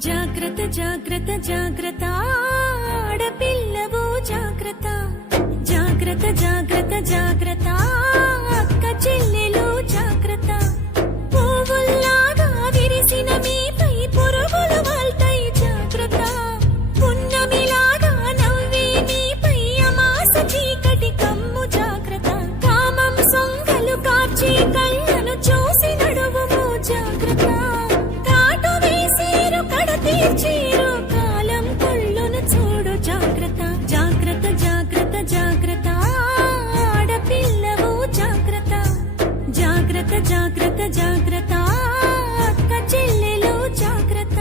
జాగ్రత్త జాగ్రత్త జాగ్రత్త ఆడపిల్లవు జాగ్రత్త జాగ్రత్త జాగ్రత్త జాగ్రత్త అక్క చెల్లెలు జాగ్రత్త పువ్వుల్లాగా విరిసిన మీపై పురుగులు వాల్తాయి జాగ్రత్త పున్నమిలాగా నవ్వే మీపై అమాస చీకటి కమ్ము జాగ్రత్త కామం సొంగలు కార్చే కళ్ళను చూసి నడువుము జాగ్రత్త కాటు వేసేరు కడతీర్చేరు కాలం కళ్ళును చూడు జాగ్రత్త జాగ్రత్త జాగ్రత్త జాగ్రత్త ఆడపిల్లవు జాగ్రత్త జాగ్రత్త జాగ్రత్త జాగ్రత్త అక్క చెల్లెలు జాగ్రత్త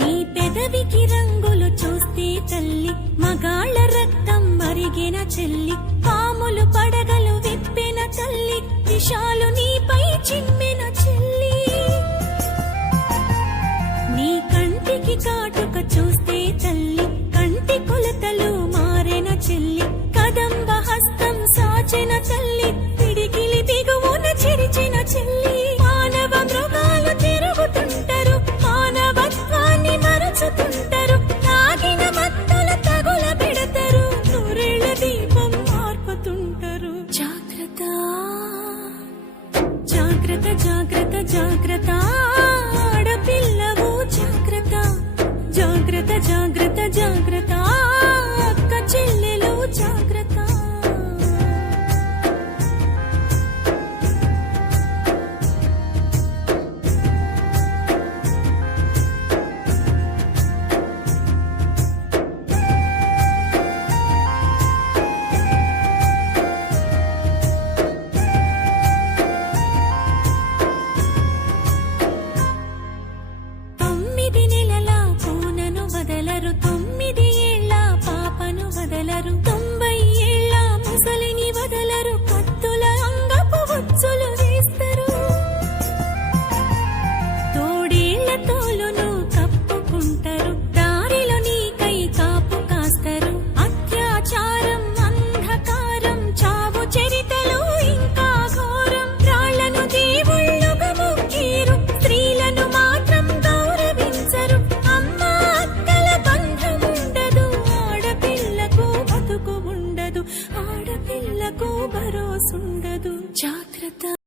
నీ పెదవికి రంగులు చూస్తే తల్లి మగాళ్ళ రక్తం మరిగిన చెల్లి పాములు పడగలు విప్పిన తల్లి విషాలు నీపై చిమ్మిన చెల్లి నీ కంటికి కాటుక చూస్తే తల్లి కంటి కొలతలు మారిన చెల్లి కదంబ హస్తం సాచిన తల్లి పిడికిలి బిగువున చిరిచిన చెల్లి మానవ మృగాలు తిరుగుతుంటారు మానవత్వాన్ని మరచుతుంటారు తాగిన మత్తుల తగుల పెడతారు నూరేళ్ల దీపం మార్పుతుంటారు జాగ్రత్త జాగ్రత్త జాగ్రత్త జాగ్రత్త ఆడపిల్లవు జాగ్రత్త జాగ్రత్త జాగ్రత్త జాగ్రత్త అక్క చెల్లెలు జాగ్రత్త తొమ్మిది నెలల పూనను వదలరు 9 ఏళ్ల పాపను వదలరు 90 ఏళ్ల ముసలిని వదలరు కత్తుల అంగపు ఉచ్చులు వేస్తారు తోడేళ్ల తోలును కప్పుకుంటారు దారిలో నీకై కాపు కాస్తారు అత్యాచారం అంధకారం చావు చరితలు ఇంకా ఘోరం రాళ్లను దేవుళ్ళుగా మొక్కేరు స్త్రీలను మాత్రం గౌరవించరు అమ్మ అక్కల బంధం ఉండదు ఆడపిల్లకు బతుకు ఉండదు ఆడపిల్లకు భరోసుండదు జాగ్రత్త